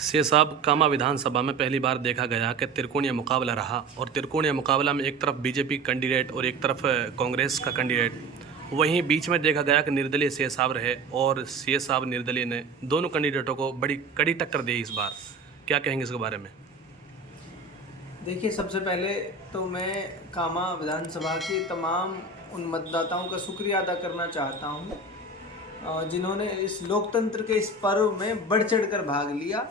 से साहब कामा विधानसभा में पहली बार देखा गया कि त्रिकोणीय मुकाबला रहा और त्रिकोणीय मुकाबला में एक तरफ बीजेपी कैंडिडेट और एक तरफ कांग्रेस का कैंडिडेट। वहीं बीच में देखा गया कि निर्दलीय से साहब रहे और से साहब निर्दलीय ने दोनों कैंडिडेटों को बड़ी कड़ी टक्कर दी इस बार। क्या कहेंगे इसके बारे में? देखिए, सबसे पहले तो मैं कामा विधानसभा के तमाम उन मतदाताओं का शुक्रिया अदा करना चाहता हूँ जिन्होंने इस लोकतंत्र के इस पर्व में बढ़ चढ़कर भाग लिया।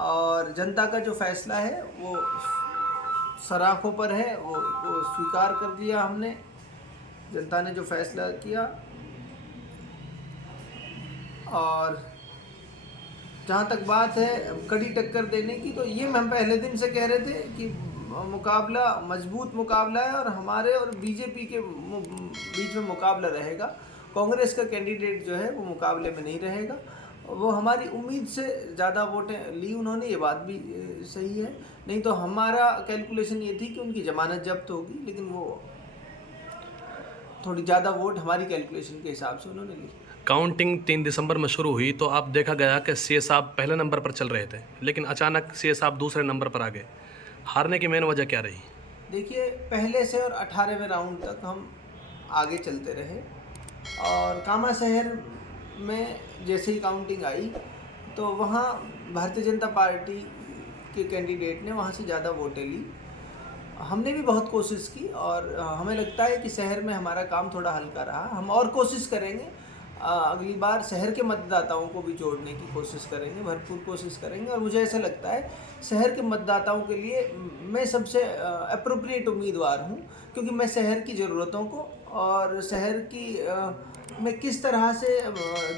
और जनता का जो फैसला है वो सराखों पर है, वो स्वीकार कर लिया हमने। जनता ने जो फैसला किया, और जहाँ तक बात है कड़ी टक्कर देने की, तो ये हम पहले दिन से कह रहे थे कि मुकाबला मजबूत मुकाबला है और हमारे और बीजेपी के बीच में मुकाबला रहेगा। कांग्रेस का कैंडिडेट जो है वो मुकाबले में नहीं रहेगा। वो हमारी उम्मीद से ज़्यादा वोटें ली उन्होंने, ये बात भी सही है। नहीं तो हमारा कैलकुलेशन ये थी कि उनकी जमानत जब्त होगी, लेकिन वो थोड़ी ज़्यादा वोट हमारी कैलकुलेशन के हिसाब से उन्होंने ली। काउंटिंग 3 दिसंबर में शुरू हुई तो आप देखा गया कि सी साहब पहले नंबर पर चल रहे थे, लेकिन अचानक सी साहब दूसरे नंबर पर आ गए। हारने की मेन वजह क्या रही? देखिए, पहले से और 18वें राउंड तक हम आगे चलते रहे, और कामा शहर में जैसे ही काउंटिंग आई तो वहाँ भारतीय जनता पार्टी के कैंडिडेट ने वहाँ से ज़्यादा वोटें ली। हमने भी बहुत कोशिश की और हमें लगता है कि शहर में हमारा काम थोड़ा हल्का रहा। हम और कोशिश करेंगे, अगली बार शहर के मतदाताओं को भी जोड़ने की कोशिश करेंगे, भरपूर कोशिश करेंगे। और मुझे ऐसा लगता है शहर के मतदाताओं के लिए मैं सबसे अप्रोप्रिएट उम्मीदवार हूँ, क्योंकि मैं शहर की ज़रूरतों को और शहर की में किस तरह से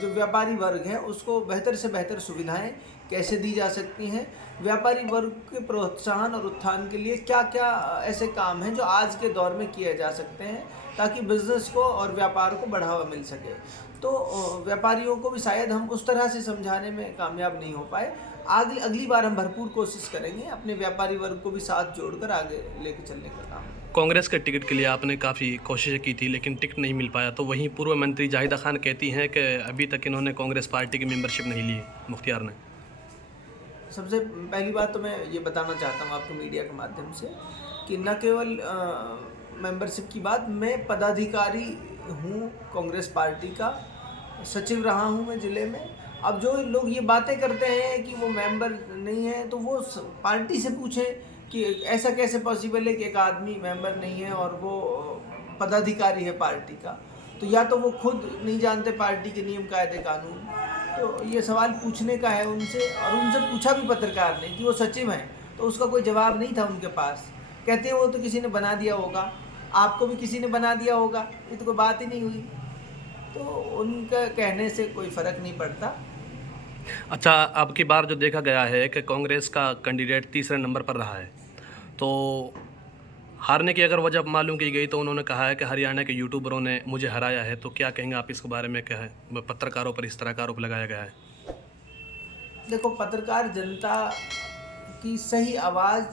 जो व्यापारी वर्ग है उसको बेहतर से बेहतर सुविधाएं कैसे दी जा सकती हैं, व्यापारी वर्ग के प्रोत्साहन और उत्थान के लिए क्या क्या ऐसे काम हैं जो आज के दौर में किए जा सकते हैं, ताकि बिजनेस को और व्यापार को बढ़ावा मिल सके। तो व्यापारियों को भी शायद हम उस तरह से समझाने में कामयाब नहीं हो पाए। अगली बार हम भरपूर कोशिश करेंगे अपने व्यापारी वर्ग को भी साथ जोड़कर आगे लेके चलने का काम। कांग्रेस के टिकट के लिए आपने काफ़ी कोशिशें की थी, लेकिन टिकट नहीं मिल पाया। तो वहीं पूर्व मंत्री जाहिदा खान कहती हैं कि अभी तक इन्होंने कांग्रेस पार्टी की मेंबरशिप नहीं ली मुख्तियार ने। सबसे पहली बात तो मैं ये बताना चाहता हूँ आपको मीडिया के माध्यम से कि न केवल मेंबरशिप की बात, मैं पदाधिकारी हूँ कांग्रेस पार्टी का, सचिव रहा हूँ मैं ज़िले में। अब जो लोग ये बातें करते हैं कि वो मेंबर नहीं है, तो वो पार्टी से पूछें कि ऐसा कैसे पॉसिबल है कि एक आदमी मेंबर नहीं है और वो पदाधिकारी है पार्टी का। तो या तो वो खुद नहीं जानते पार्टी के नियम कायदे कानून, तो ये सवाल पूछने का है उनसे। और उनसे पूछा भी पत्रकार ने कि वो सचिव हैं, तो उसका कोई जवाब नहीं था उनके पास। कहते हैं वो तो किसी ने बना दिया होगा, आपको भी किसी ने बना दिया होगा, ये तो कोई बात ही नहीं हुई। तो उनका कहने से कोई फ़र्क नहीं पड़ता। अच्छा, अब की बार जो देखा गया है कि कांग्रेस का कैंडिडेट तीसरे नंबर पर रहा है, तो हारने की अगर वजह मालूम की गई तो उन्होंने कहा है कि हरियाणा के यूट्यूबरों ने मुझे हराया है। तो क्या कहेंगे आप इसके बारे में? क्या है पत्रकारों पर इस तरह का आरोप लगाया गया है? देखो, पत्रकार जनता की सही आवाज़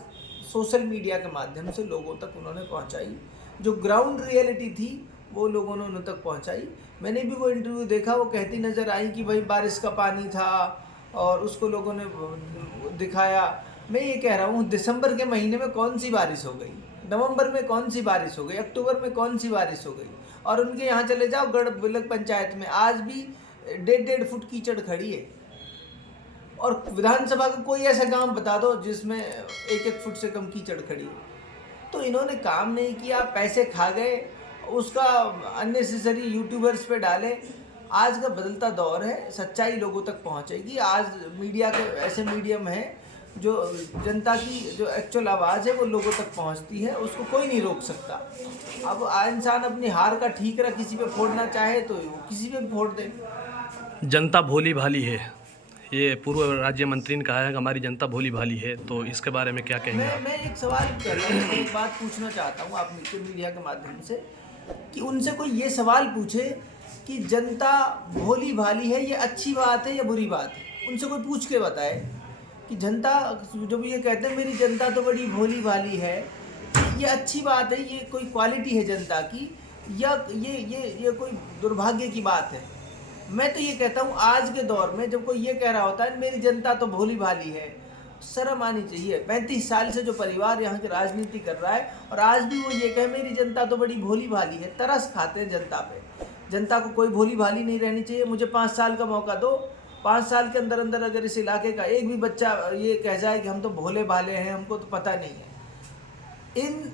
सोशल मीडिया के माध्यम से लोगों तक उन्होंने पहुंचाई। जो ग्राउंड रियलिटी थी वो लोगों ने उन तक पहुंचाई। मैंने भी वो इंटरव्यू देखा, वो कहती नज़र आई कि भाई बारिश का पानी था और उसको लोगों ने दिखाया। मैं ये कह रहा हूँ, दिसंबर के महीने में कौन सी बारिश हो गई, नवंबर में कौन सी बारिश हो गई, अक्टूबर में कौन सी बारिश हो गई। और उनके यहाँ चले जाओ गढ़बिलक पंचायत में आज भी 1.5 फुट कीचड़ खड़ी है। और विधानसभा का कोई ऐसा गांव बता दो जिसमें 1-1 फुट से कम कीचड़ खड़ी हो। तो इन्होंने काम नहीं किया, पैसे खा गए, उसका अननेसेसरी यूट्यूबर्स पे डाले। आज का बदलता दौर है, सच्चाई लोगों तक पहुंचेगी। आज मीडिया के ऐसे मीडियम हैं जो जनता की जो एक्चुअल आवाज़ है वो लोगों तक पहुंचती है, उसको कोई नहीं रोक सकता। अब इंसान अपनी हार का ठीकरा किसी पे फोड़ना चाहे तो वो किसी पे भी फोड़ दे। जनता भोली भाली है, ये पूर्व राज्य मंत्री ने कहा है कि हमारी जनता भोली भाली है। तो इसके बारे में क्या कहेंगे आप? मैं एक सवाल कर रहा हूँ, एक बात पूछना चाहता हूँ आप मीडिया के माध्यम से, कि उनसे कोई ये सवाल पूछे कि जनता भोली भाली है, ये अच्छी बात है या बुरी बात है। उनसे कोई पूछ के बताए कि जनता, जो भी ये कहते हैं मेरी जनता तो बड़ी भोली भाली है, ये अच्छी बात है, ये कोई क्वालिटी है जनता की, या ये कोई दुर्भाग्य की बात है। मैं तो ये कहता हूँ आज के दौर में जब कोई ये कह रहा होता है मेरी जनता तो भोली भाली है, शर्म आनी चाहिए। 35 साल से जो परिवार यहाँ की राजनीति कर रहा है और आज भी वो ये कहे मेरी जनता तो बड़ी भोली भाली है, तरस खाते हैं जनता पे। जनता को कोई भोली भाली नहीं रहनी चाहिए। मुझे 5 साल का मौका दो, 5 साल के अंदर अंदर अगर इस इलाके का एक भी बच्चा ये कह जाए कि हम तो भोले भाले हैं, हमको तो पता नहीं है। इन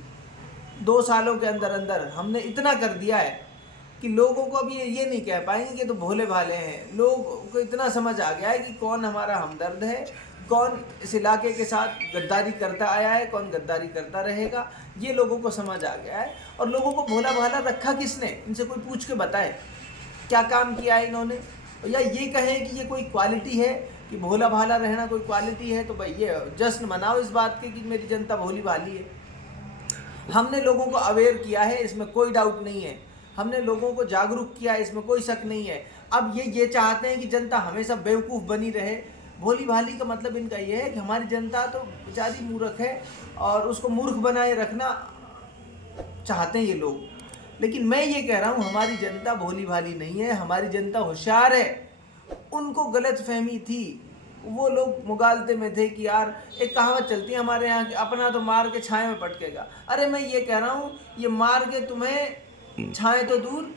2 सालों के अंदर अंदर हमने इतना कर दिया है कि लोगों को अब ये नहीं कह पाएंगे कि तो भोले भाले हैं। लोगों को इतना समझ आ गया है कि कौन हमारा हमदर्द है, कौन इस इलाके के साथ गद्दारी करता आया है, कौन गद्दारी करता रहेगा, ये लोगों को समझ आ गया है। और लोगों को भोला भाला रखा किसने? इनसे कोई पूछ के बताए क्या काम किया है इन्होंने, या ये कहें कि ये कोई क्वालिटी है कि भोला भाला रहना कोई क्वालिटी है। तो भाई ये जश्न मनाओ इस बात के कि मेरी जनता भोली भाली है। हमने लोगों को अवेयर किया है, इसमें कोई डाउट नहीं है। हमने लोगों को जागरूक किया है, इसमें कोई शक नहीं है। अब ये चाहते हैं कि जनता हमेशा बेवकूफ़ बनी रहे। भोली भाली का मतलब इनका ये है कि हमारी जनता तो बेचारी मूर्ख है और उसको मूर्ख बनाए रखना चाहते हैं ये लोग। लेकिन मैं ये कह रहा हूँ हमारी जनता भोली भाली नहीं है, हमारी जनता होशियार है। उनको गलत फहमी थी, वो लोग मुगालते में थे कि यार एक कहावत चलती है हमारे यहाँ कि अपना तो मार के छाए में पटकेगा। अरे मैं ये कह रहा हूँ ये मार के तुम्हें छाए तो दूर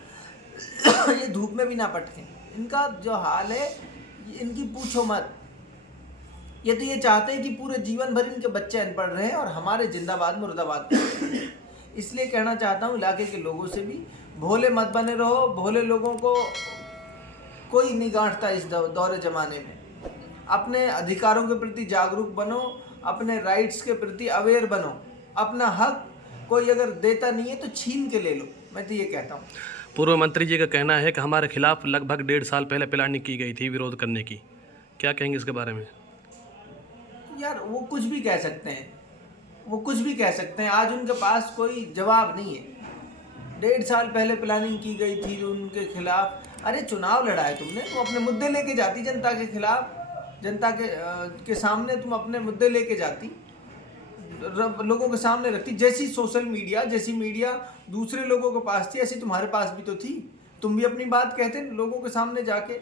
ये धूप में भी ना पटके। इनका जो हाल है इनकी पूछो मत। ये तो ये चाहते हैं कि पूरे जीवन भर इनके बच्चे अनपढ़ रहे और हमारे जिंदाबाद मुर्दाबाद करें। इसलिए कहना चाहता हूँ इलाके के लोगों से भी भोले मत बने रहो। भोले लोगों को कोई नहीं गांठता इस दौरे जमाने में। अपने अधिकारों के प्रति जागरूक बनो, अपने राइट्स के प्रति अवेयर बनो। अपना हक कोई अगर देता नहीं है तो छीन के ले लो, मैं तो ये कहता हूँ। पूर्व मंत्री जी का कहना है कि हमारे खिलाफ लगभग 1.5 साल पहले प्लानिंग की गई थी विरोध करने की, क्या कहेंगे इसके बारे में? यार वो कुछ भी कह सकते हैं, वो कुछ भी कह सकते हैं। आज उनके पास कोई जवाब नहीं है। 1.5 साल पहले प्लानिंग की गई थी उनके खिलाफ। अरे चुनाव लड़ा है तुमने, तुम अपने मुद्दे लेके जाती जनता के खिलाफ, जनता के सामने तुम अपने मुद्दे लेके जाती, लोगों के सामने रखती। जैसी सोशल मीडिया, जैसी मीडिया दूसरे लोगों के पास थी ऐसी तुम्हारे पास भी तो थी। तुम भी अपनी बात कहते लोगों के सामने जाके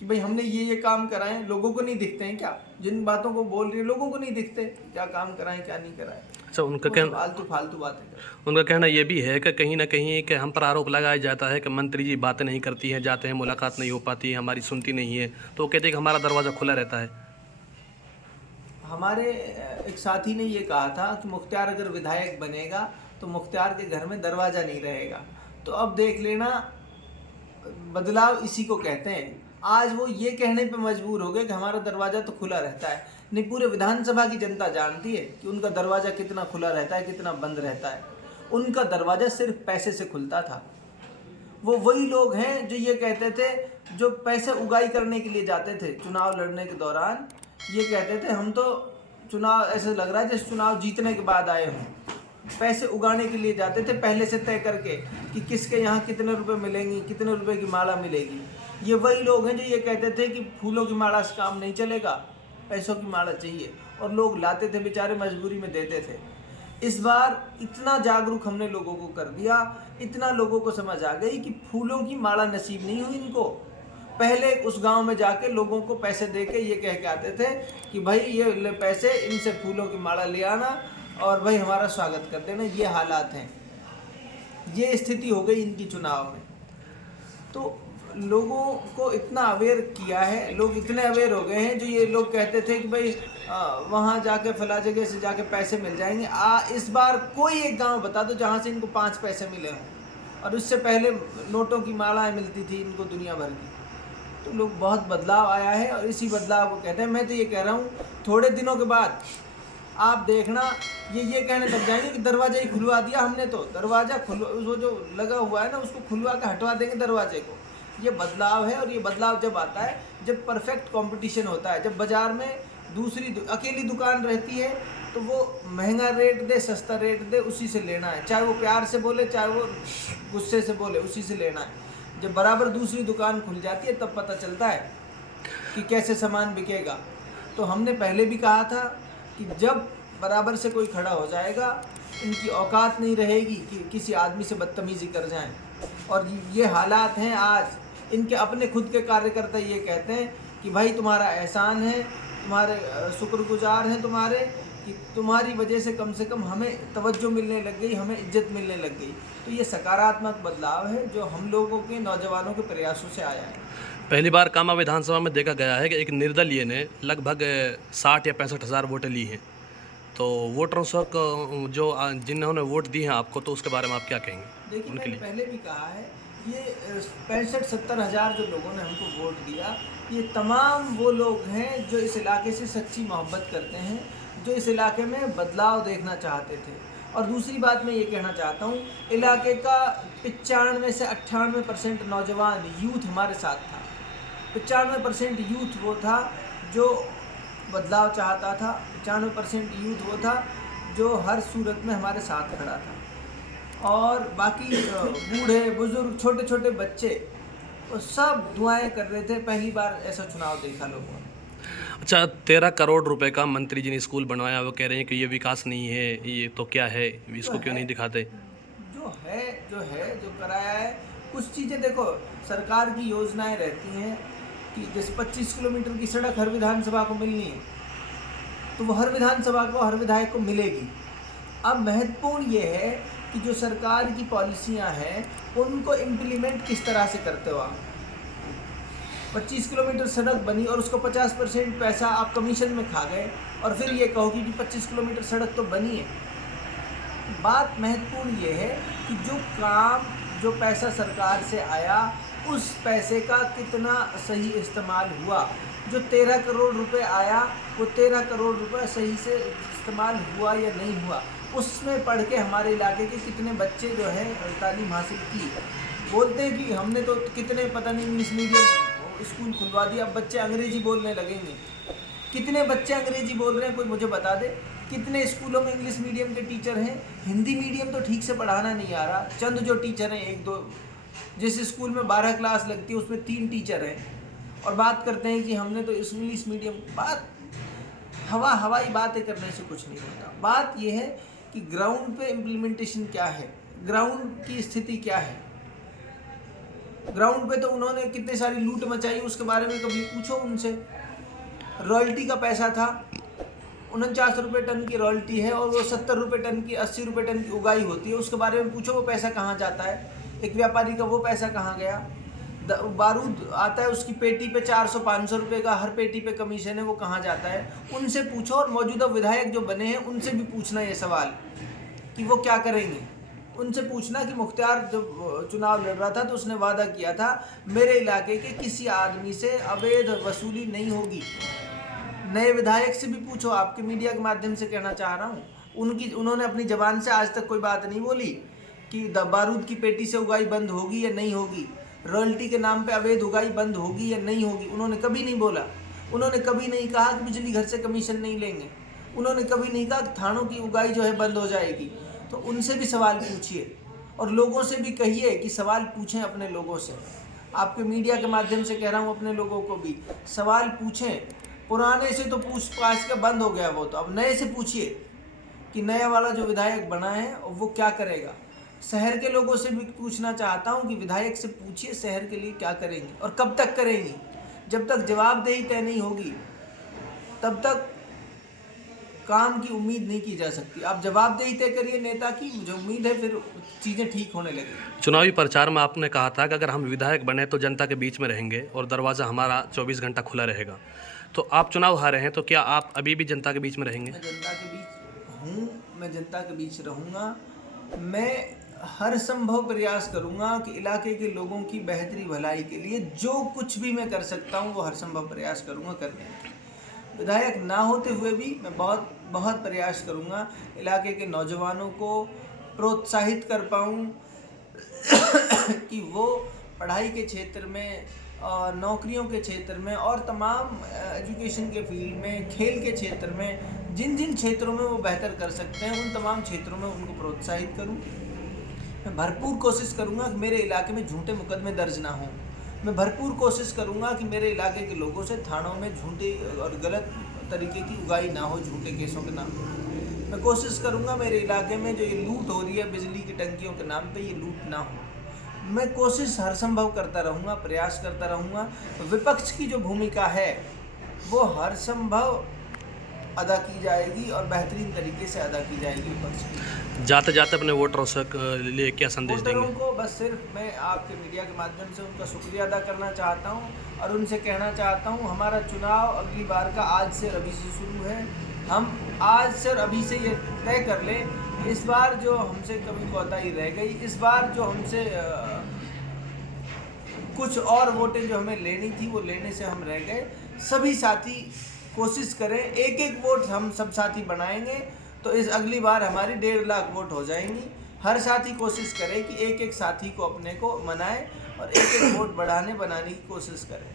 कि भाई हमने ये काम कराए। लोगों को नहीं दिखते हैं क्या? जिन बातों को बोल रही है लोगों को नहीं दिखते क्या काम कराएं क्या नहीं कराएं। अच्छा, उनका कहना फालतू बातें कर। उनका कहना ये भी है कि कहीं ना कहीं कि हम पर आरोप लगाया जाता है कि मंत्री जी बातें नहीं करती हैं, जाते हैं मुलाकात नहीं हो पाती है, हमारी सुनती नहीं है। तो वो कहते हैं कि हमारा दरवाज़ा खुला रहता है। हमारे एक साथी ने ये कहा था कि मुख्तार अगर विधायक बनेगा तो मुख्तार के घर में दरवाज़ा नहीं रहेगा। तो अब देख लेना, बदलाव इसी को कहते हैं। आज वो ये कहने पे मजबूर हो गए कि हमारा दरवाज़ा तो खुला रहता है। नहीं, पूरे विधानसभा की जनता जानती है कि उनका दरवाज़ा कितना खुला रहता है, कितना बंद रहता है। उनका दरवाज़ा सिर्फ पैसे से खुलता था। वो वही लोग हैं जो ये कहते थे, जो पैसे उगाई करने के लिए जाते थे चुनाव लड़ने के दौरान, ये कहते थे हम तो चुनाव ऐसे लग रहा है जैसे चुनाव जीतने के बाद आए हों। पैसे उगाने के लिए जाते थे पहले से तय करके कि किसके यहाँ कितने रुपए मिलेंगे, कितने रुपए की माला मिलेगी। ये वही लोग हैं जो ये कहते थे कि फूलों की माला से काम नहीं चलेगा, पैसों की माला चाहिए। और लोग लाते थे, बेचारे मजबूरी में देते थे। इस बार इतना जागरूक हमने लोगों को कर दिया, इतना लोगों को समझ आ गई कि फूलों की माला नसीब नहीं हुई इनको। पहले उस गांव में जाके लोगों को पैसे देके ये कह के आते थे कि भाई ये ले पैसे, इनसे फूलों की माला ले आना और भाई हमारा स्वागत कर देना। ये हालात हैं, ये स्थिति हो गई इनकी चुनाव में। तो लोगों को इतना अवेयर किया है, लोग इतने अवेयर हो गए हैं जो ये लोग कहते थे कि भाई वहाँ जाके फला जगह से जाके पैसे मिल जाएंगे। इस बार कोई एक गांव बता दो जहाँ से इनको 5 पैसे मिले हों। और उससे पहले नोटों की मालाएं मिलती थी इनको दुनिया भर की। तो लोग बहुत बदलाव आया है और इसी बदलाव को कहते हैं। मैं तो ये कह रहा हूँ थोड़े दिनों के बाद आप देखना ये कहने लग जाएंगे कि दरवाज़ा ही खुलवा दिया हमने। तो दरवाज़ा वो जो लगा हुआ है ना उसको खुलवा के हटवा देंगे दरवाजे को। ये बदलाव है। और ये बदलाव जब आता है जब परफेक्ट कंपटीशन होता है, जब बाज़ार में दूसरी अकेली दुकान रहती है तो वो महंगा रेट दे, सस्ता रेट दे, उसी से लेना है। चाहे वो प्यार से बोले, चाहे वो गुस्से से बोले, उसी से लेना है। जब बराबर दूसरी दुकान खुल जाती है तब पता चलता है कि कैसे सामान बिकेगा। तो हमने पहले भी कहा था कि जब बराबर से कोई खड़ा हो जाएगा, इनकी औकात नहीं रहेगी कि किसी आदमी से बदतमीज़ी कर जाएं। और ये हालात हैं आज। इनके अपने खुद के कार्यकर्ता ये कहते हैं कि भाई तुम्हारा एहसान है, तुम्हारे शुक्रगुजार हैं तुम्हारे, कि तुम्हारी वजह से कम हमें तवज्जो मिलने लग गई, हमें इज्जत मिलने लग गई। तो ये सकारात्मक बदलाव है जो हम लोगों के नौजवानों के प्रयासों से आया है। पहली बार कामा विधानसभा में देखा गया है कि एक निर्दलीय ने लगभग 60 या 65 हज़ार वोटें ली हैं। तो वोटरों से जो जिन्होंने वोट दी हैं आपको, तो उसके बारे में आप क्या कहेंगे? देखिए, उनके मैंने लिए पहले भी कहा है, ये 65-70 हज़ार जो लोगों ने हमको वोट दिया, ये तमाम वो लोग हैं जो इस इलाके से सच्ची मोहब्बत करते हैं, जो इस इलाके में बदलाव देखना चाहते थे। और दूसरी बात मैं ये कहना चाहता हूँ, इलाके का 95 से 98% नौजवान यूथ हमारे साथ था। 95% यूथ वो था जो बदलाव चाहता था, 95% यूथ वो था जो हर सूरत में हमारे साथ खड़ा था। और बाकी बूढ़े बुजुर्ग छोटे छोटे बच्चे वो सब दुआएं कर रहे थे। पहली बार ऐसा चुनाव देखा लोगों ने। अच्छा, 13 करोड़ रुपए का मंत्री जी ने स्कूल बनवाया, वो कह रहे हैं कि ये विकास नहीं है, ये तो क्या है, इसको क्यों नहीं दिखाते? जो कराया है, कुछ चीज़ें देखो, सरकार की योजनाएं रहती हैं कि जैसे 25 किलोमीटर की सड़क हर विधानसभा को मिलनी है, तो वो हर विधानसभा को, हर विधायक को मिलेगी। अब महत्वपूर्ण ये है कि जो सरकार की पॉलिसियां हैं उनको इम्प्लीमेंट किस तरह से करते हो आप। 25 किलोमीटर सड़क बनी और उसको 50% पैसा आप कमीशन में खा गए, और फिर ये कहो कि 25 किलोमीटर सड़क तो बनी है। बात महत्वपूर्ण ये है कि जो काम, जो पैसा सरकार से आया, उस पैसे का कितना सही इस्तेमाल हुआ। जो 13 करोड़ रुपए आया, वो 13 करोड़ रुपए सही से इस्तेमाल हुआ या नहीं हुआ, उसमें पढ़ के हमारे इलाके के कितने बच्चे जो हैं तालीम हासिल की। बोलते हैं कि हमने तो कितने पता नहीं इंग्लिश मीडियम स्कूल खुलवा दिया, अब बच्चे अंग्रेजी बोलने लगेंगे। कितने बच्चे अंग्रेजी बोल रहे हैं, कोई मुझे बता दे। कितने स्कूलों में इंग्लिश मीडियम के टीचर हैं, हिंदी मीडियम तो ठीक से पढ़ाना नहीं आ रहा। चंद जो टीचर हैं, 1-2, जिस स्कूल में 12 क्लास लगती है उसमें 3 टीचर हैं, और बात करते हैं कि हमने तो इंग्लिश मीडियम। बात हवाई बातें करने से कुछ नहीं होता। बात यह है कि ग्राउंड पे इम्प्लीमेंटेशन क्या है, ग्राउंड की स्थिति क्या है। ग्राउंड पे तो उन्होंने कितनी सारी लूट मचाई, उसके बारे में कभी पूछो उनसे। रॉयल्टी का पैसा था, 49 रुपये टन की रॉयल्टी है, और वो 70 रुपये टन की, 80 रुपये टन की उगाई होती है। उसके बारे में पूछो वो पैसा कहाँ जाता है। एक व्यापारी का वो पैसा कहाँ गया। बारूद आता है, उसकी पेटी पे 400-500 रुपये का हर पेटी पे कमीशन है, वो कहाँ जाता है, उनसे पूछो। और मौजूदा विधायक जो बने हैं उनसे भी पूछना ये सवाल कि वो क्या करेंगे। उनसे पूछना कि मुख्तार जब चुनाव लड़ रहा था तो उसने वादा किया था मेरे इलाके के किसी आदमी से अवैध वसूली नहीं होगी। नए विधायक से भी पूछो, आपके मीडिया के माध्यम से कहना चाह रहा हूँ, उन्होंने अपनी ज़बान से आज तक कोई बात नहीं बोली कि बारूद की पेटी से उगाई बंद होगी या नहीं होगी, रॉयल्टी के नाम पे अवैध उगाई बंद होगी या नहीं होगी। उन्होंने कभी नहीं बोला। उन्होंने कभी नहीं कहा कि बिजली घर से कमीशन नहीं लेंगे। उन्होंने कभी नहीं कहा कि थानों की उगाई जो है बंद हो जाएगी। तो उनसे भी सवाल पूछिए, और लोगों से भी कहिए कि सवाल पूछें अपने लोगों से। आपके मीडिया के माध्यम से कह रहा हूँ, अपने लोगों को भी सवाल पूछें। पुराने से तो पूछ पाछ के बंद हो गया वो, तो अब नए से पूछिए कि नया वाला जो विधायक बना है वो क्या करेगा। शहर के लोगों से भी पूछना चाहता हूँ कि विधायक से पूछिए शहर के लिए क्या करेंगे और कब तक करेंगे। जब तक जवाबदेही तय नहीं होगी तब तक काम की उम्मीद नहीं की जा सकती। आप जवाबदेही तय करिए नेता की, मुझे उम्मीद है फिर चीज़ें ठीक होने लगेंगी। चुनावी प्रचार में आपने कहा था कि अगर हम विधायक बने तो जनता के बीच में रहेंगे और दरवाज़ा हमारा 24 घंटा खुला रहेगा। तो आप चुनाव हारे हैं, तो क्या आप अभी भी जनता के बीच में रहेंगे? मैं जनता के बीच हूँ, मैं जनता के बीच रहूँगा। मैं हर संभव प्रयास करूँगा कि इलाके के लोगों की बेहतरी भलाई के लिए जो कुछ भी मैं कर सकता हूँ वो हर संभव प्रयास करूँगा करने की। विधायक ना होते हुए भी मैं बहुत प्रयास करूँगा इलाके के नौजवानों को प्रोत्साहित कर पाऊँ कि वो पढ़ाई के क्षेत्र में, नौकरियों के क्षेत्र में और तमाम एजुकेशन के फील्ड में, खेल के क्षेत्र में, जिन जिन क्षेत्रों में वो बेहतर कर सकते हैं उन तमाम क्षेत्रों में उनको प्रोत्साहित करूँ। मैं भरपूर कोशिश करूँगा कि मेरे इलाके में झूठे मुकदमे दर्ज ना हों। मैं भरपूर कोशिश करूँगा कि मेरे इलाके के लोगों से थानों में झूठे और गलत तरीके की उगाई ना हो, झूठे केसों के नाम पे। मैं कोशिश करूँगा मेरे इलाके में जो ये लूट हो रही है बिजली की टंकियों के नाम पे, ये लूट ना हो। मैं कोशिश हर संभव करता रहूँगा, प्रयास करता रहूँगा। विपक्ष की जो भूमिका है वो हर संभव अदा की जाएगी और बेहतरीन तरीके से अदा की जाएगी विपक्ष की। जाते जाते अपने वोटरों से लिए क्या संदेश वोटरों देंगे? को बस सिर्फ मैं आपके मीडिया के माध्यम से उनका शुक्रिया अदा करना चाहता हूं और उनसे कहना चाहता हूं, हमारा चुनाव अगली बार का आज से और अभी से शुरू है। हम आज से और अभी से ये तय कर लें, इस बार जो हमसे कमी कोताही रह गई, इस बार जो हमसे कुछ और वोटें जो हमें लेनी थी वो लेने से हम रह गए, सभी साथी कोशिश करें, एक एक वोट हम सब साथी बनाएंगे तो इस अगली बार हमारी 1.5 लाख वोट हो जाएंगी। हर साथी कोशिश करे कि एक एक साथी को अपने को मनाए और एक एक वोट बनाने की कोशिश करें।